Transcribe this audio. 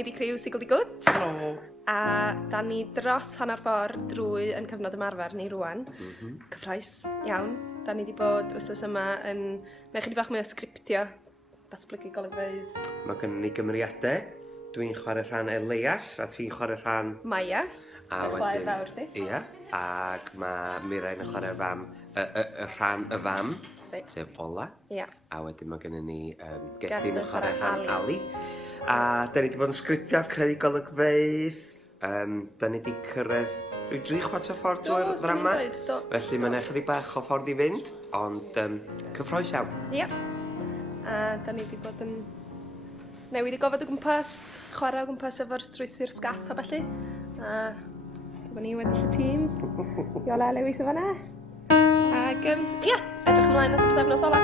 ni wedi criw Sigl di Gwt. Helo. A da ni dros hanner ffordd drwy yn cyfnod ymarfer ni rwan. Cyffroes iawn. Da ni wedi bod wrthos yma yn... Mae chydig bach mwy o sgriptio. Datblygu golygfeydd. Mae gennym ni gymeriadau. Dwi'n chwarae rhan Elias a ti'n chwarae rhan... Maia. A y chwaer fawr di. Ia. Ac mae Mirain yn chwarae fam... y rhan y fam. Sef Ola. Ia. A wedyn mae gennym ni Gethin yn chwarae rhan Ali. A da ni wedi bod yn sgriptio creu golygfeydd. Da ni wedi cyrraedd rhyw 3/4 ffordd drwy'r ddrama. Felly mae'n chydig bach o ffordd i fynd, ond cyffroes iawn. Ia. A da ni wedi bod yn newid i gofod o gwmpas, chwarae o gwmpas efo'r strwythur sgaff a balli. A dyma ni wedi lle tîm. Iola Lewis o fanna. Ac ia, edrych ymlaen at y bythefnos ola.